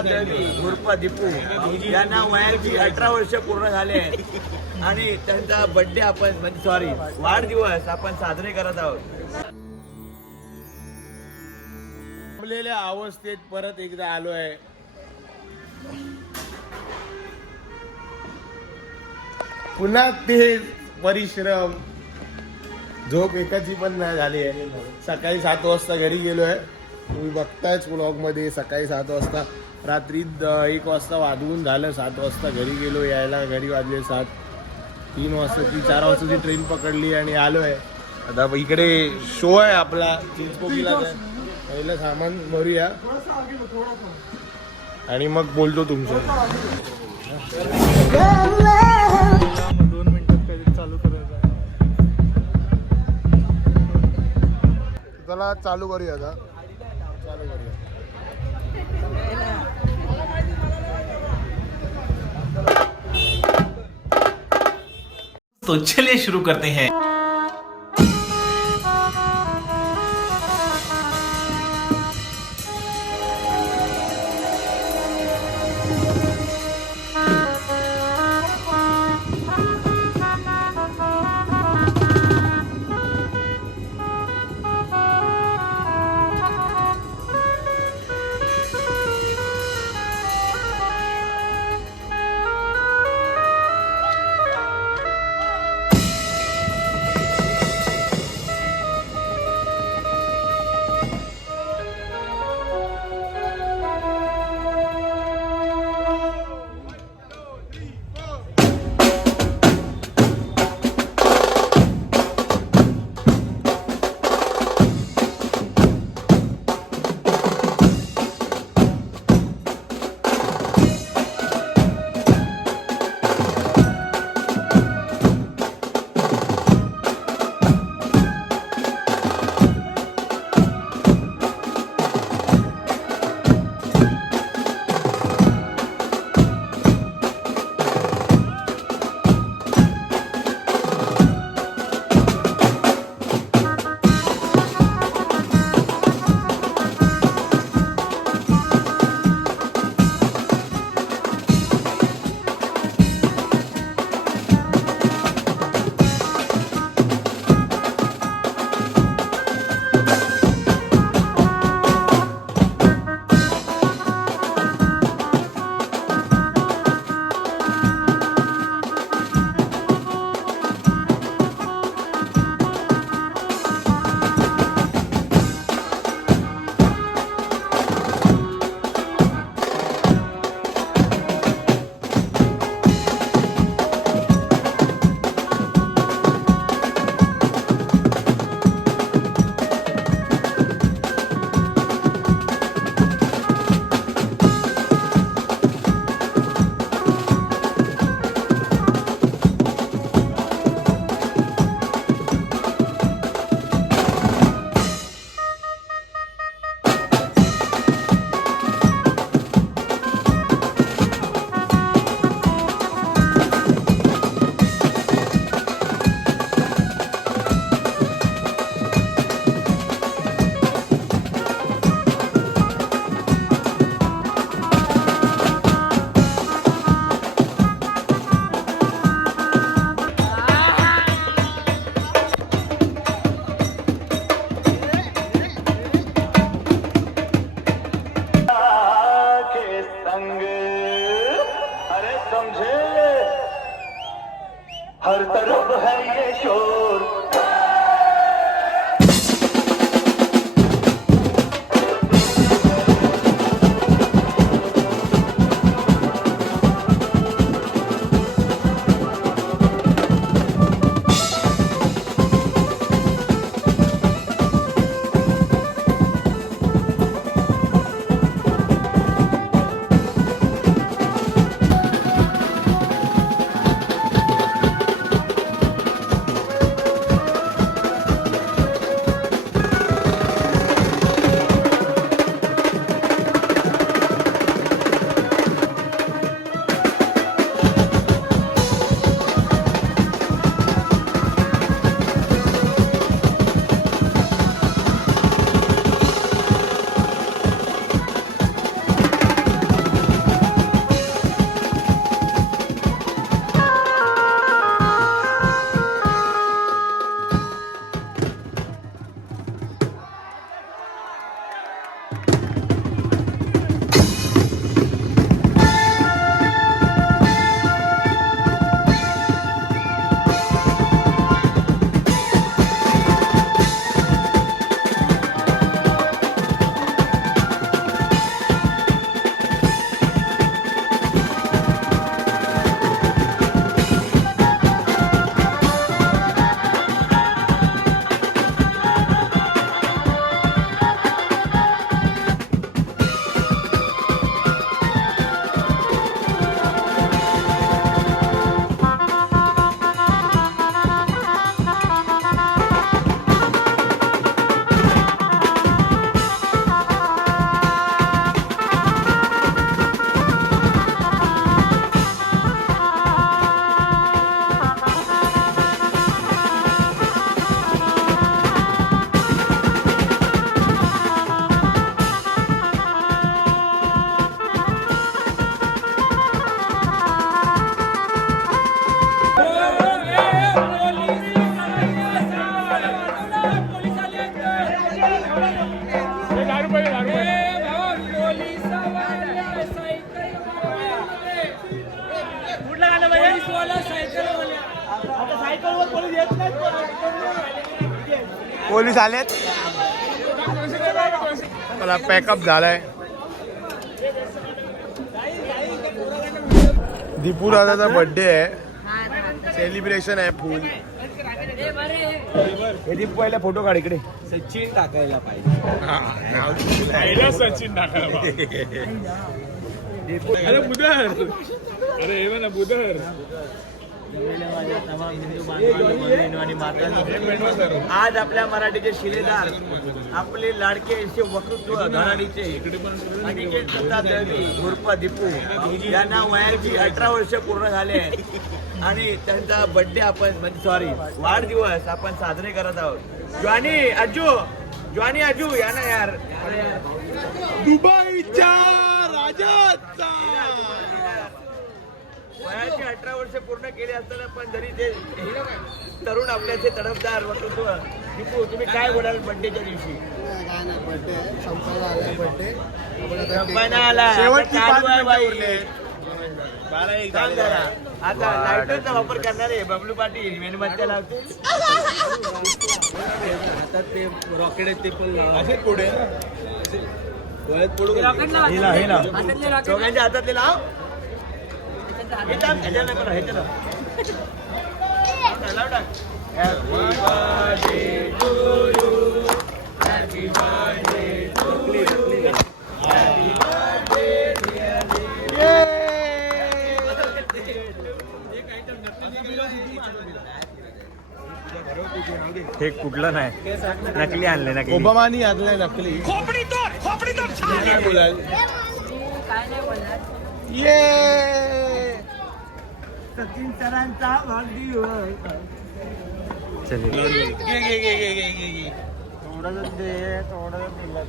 अण्णा दळवी उर्फ दीपू यांना वयाची 18 वर्ष पूर्ण झाले आहेत आणि त्यांचा बर्थडे आपण म्हणजे सॉरी वाढदिवस आपण साजरे करत आहोत. थांबलेल्या अवस्थेत परत एकदा आलोय. पुन्हा ते परिश्रम, झोप एकाची पण नाही झाली आहे. सकाळी 7 वाजता घरी गेलोय, तुम्ही बघतायच व्लॉगमध्ये. सकाळी 7 वाजता, रात्री 1 वाजता वाजवून झालं. 7 वाजता घरी गेलो, यायला घरी वाजले 7. 3 वाजताची 4 वाजताची ट्रेन पकडली आणि आलोय. आता इकडे शो आहे आपला चिंचपोकीला. पहिलं सामान भरूया आणि मग बोलतो तुमचं. 2 मिनिटात काहीतरी चालू करायचं. चला चालू करूया आता. चालू करूया. तो चलिए शुरू करते हैं. पोलीस आलेत. मला पॅकअप झालाय. दीपू दादाचा बर्थडे आहे, सेलिब्रेशन आहे फुल. हे दीप पहिला फोटो काढ इकडे. सचिन टाकायला पाहिजे. सचिन टाकायला अरे बुधर, अरे हे ना बुधर. आज आपल्या मराठीचे शिलेदार, आपले लाडके असे वक्तृत्व धडाडीचे अनिकेत दत्ता दळवी उर्फ दीपू यांना वयाची 18 वर्ष पूर्ण झाले आहेत आणि त्यांचा बर्थडे आपण म्हणजे सॉरी वाढदिवस आपण साजरे करत आहोत. ज्वानी अजू या ना यार. दुबईच्या राजाचा वयाची 18 वर्ष पूर्ण केली असताना पण जरी ते तरुण आपल्याचे तडफदार वक्तृत्व. दीपू तुम्ही काय बोलाल बर्थडेच्या दिवशी? संपायला आला. शेवटची चालू 5 आहे मिनिटं बाई. उरलेत. 12-1 सांग झाले. जरा. आता लायटरचा वापर करणारे बबलू पाटील मेणबत्त्या लावते. आता ते रॉकेट आहे ते पण असे पुढे चौघांच्या हातातले लाव. ह्याच्या नको ना, ह्याच्या लाव. लाव टाक. Happy birthday to you. Happy birthday to you. Happy birthday dear Dee. हे कुठलं नाही, नकली आणले नकली. ओबामानी आणलाय नकली. काय बोलाल? ये सचिन सरांचा वाढदिवस. थोडं दे, थोडं दिला.